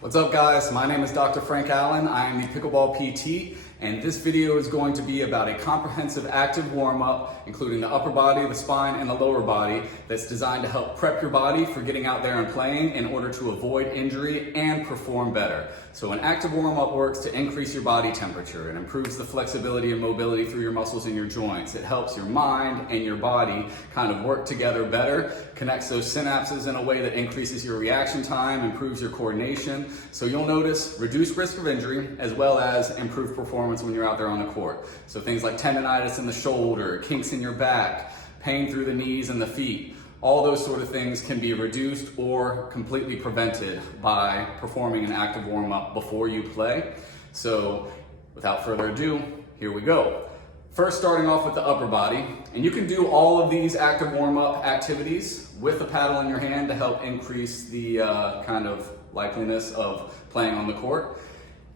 What's up guys, my name is Dr. Frank Allen. I am the Pickleball PT, and this video is going to be about a comprehensive active warm-up, including the upper body, the spine, and the lower body, that's designed to help prep your body for getting out there and playing in order to avoid injury and perform better. So an active warm-up works to increase your body temperature. It improves the flexibility and mobility through your muscles and your joints. It helps your mind and your body kind of work together better, connects those synapses in a way that increases your reaction time, improves your coordination. So you'll notice reduced risk of injury as well as improved performance when you're out there on the court. So things like tendonitis in the shoulder, kinks in your back, pain through the knees and the feet, all those sort of things can be reduced or completely prevented by performing an active warm-up before you play. So without further ado, here we go. First, starting off with the upper body, and you can do all of these active warm-up activities with the paddle in your hand to help increase the kind of likeliness of playing on the court.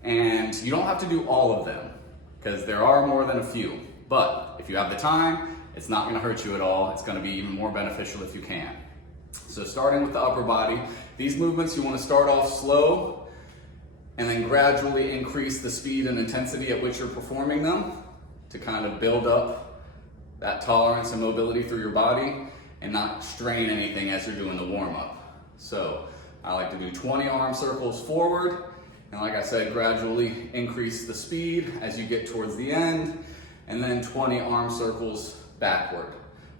And you don't have to do all of them because there are more than a few. But if you have the time, it's not going to hurt you at all. It's going to be even more beneficial if you can. So starting with the upper body, these movements you want to start off slow and then gradually increase the speed and intensity at which you're performing them to kind of build up that tolerance and mobility through your body and not strain anything as you're doing the warm-up. So I like to do 20 arm circles forward, and like I said, gradually increase the speed as you get towards the end, and then 20 arm circles backward.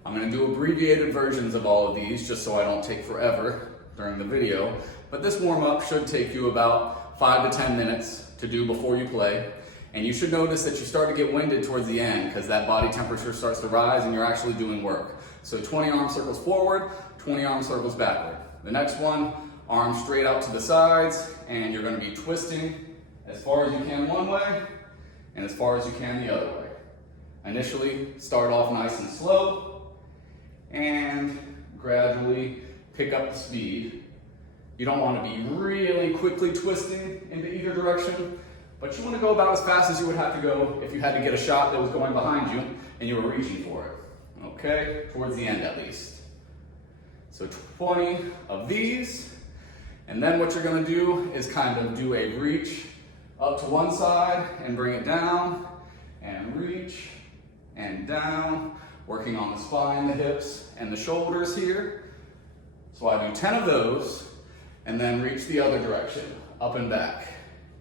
I'm going to do abbreviated versions of all of these just so I don't take forever during the video, but this warm-up should take you about 5 to 10 minutes to do before you play. And you should notice that you start to get winded towards the end because that body temperature starts to rise and you're actually doing work. So 20 arm circles forward, 20 arm circles backward. The next one, arms straight out to the sides, and you're going to be twisting as far as you can one way and as far as you can the other way. Initially, start off nice and slow and gradually pick up the speed. You don't want to be really quickly twisting into either direction, but you want to go about as fast as you would have to go if you had to get a shot that was going behind you and you were reaching for it. Okay, towards the end at least. So 20 of these, and then what you're going to do is kind of do a reach up to one side and bring it down, and reach and down, working on the spine, the hips, and the shoulders here. So I do 10 of those, and then reach the other direction, up and back,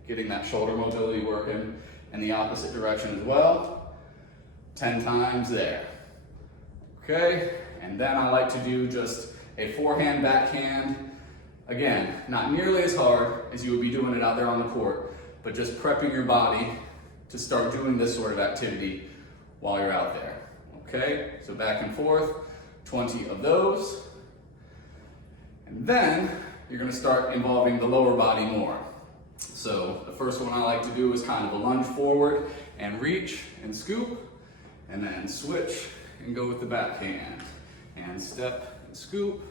getting that shoulder mobility working in the opposite direction as well. 10 times there. Okay, and then I like to do just a forehand, backhand. Again, not nearly as hard as you would be doing it out there on the court, but just prepping your body to start doing this sort of activity while you're out there. Okay, so back and forth, 20 of those. And then you're going to start involving the lower body more. So the first one I like to do is kind of a lunge forward and reach and scoop, and then switch and go with the backhand and step and scoop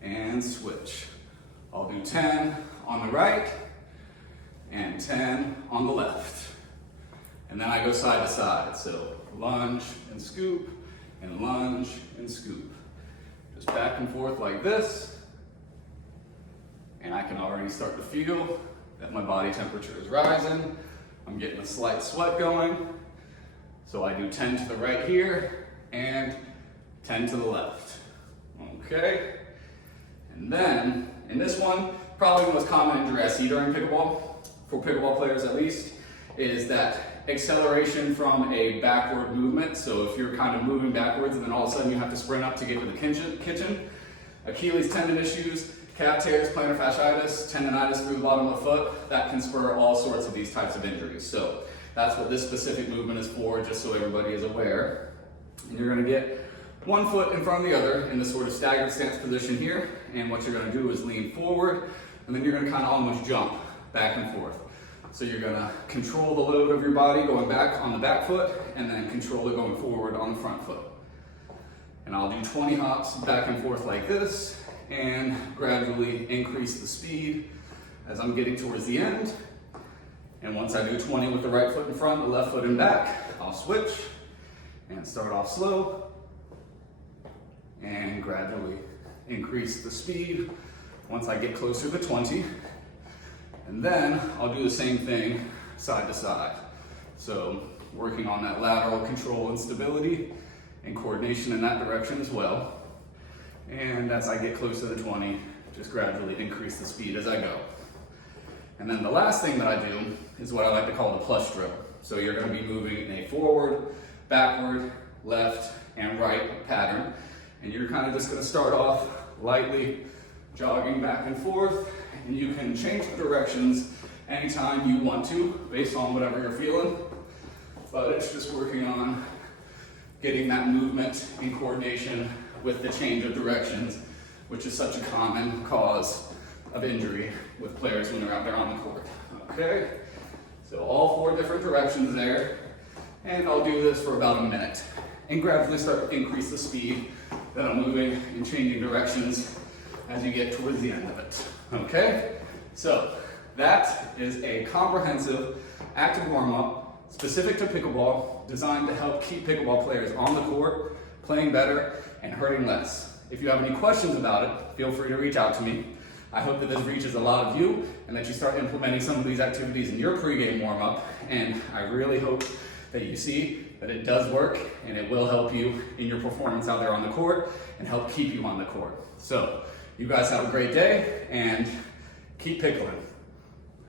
and switch. I'll do 10 on the right and 10 on the left. And then I go side to side. So lunge and scoop and lunge and scoop. Just back and forth like this. And I can already start to feel that my body temperature is rising. I'm getting a slight sweat going. So I do 10 to the right here and 10 to the left. Okay? And then, in this one, probably the most common injury I see during pickleball, for pickleball players at least, is that acceleration from a backward movement. So if you're kind of moving backwards and then all of a sudden you have to sprint up to get to the kitchen, Achilles tendon issues, calf tears, plantar fasciitis, tendonitis through the bottom of the foot, that can spur all sorts of these types of injuries. So that's what this specific movement is for, just so everybody is aware. And you're going to get one foot in front of the other in this sort of staggered stance position here. And what you're going to do is lean forward, and then you're going to kind of almost jump back and forth. So you're going to control the load of your body going back on the back foot, and then control it going forward on the front foot. And I'll do 20 hops back and forth like this, and gradually increase the speed as I'm getting towards the end. And once I do 20 with the right foot in front, the left foot in back, I'll switch and start off slow and gradually increase the speed once I get closer to 20. And then I'll do the same thing side to side. So working on that lateral control and stability and coordination in that direction as well. And as I get close to the 20, just gradually increase the speed as I go. And then the last thing that I do is what I like to call the plush drill. So you're going to be moving in a forward, backward, left, and right pattern. And you're kind of just going to start off lightly jogging back and forth, and you can change the directions anytime you want to based on whatever you're feeling. But it's just working on getting that movement and coordination with the change of directions, which is such a common cause of injury with players when they're out there on the court. Okay, so all 4 different directions there, and I'll do this for about a minute and gradually start to increase the speed that I'm moving and changing directions as you get towards the end of it. Okay, so that is a comprehensive active warm-up specific to pickleball, designed to help keep pickleball players on the court, playing better and hurting less. If you have any questions about it, feel free to reach out to me. I hope that this reaches a lot of you and that you start implementing some of these activities in your pregame warm-up, and I really hope that you see that it does work and it will help you in your performance out there on the court and help keep you on the court. So you guys have a great day and keep pickling.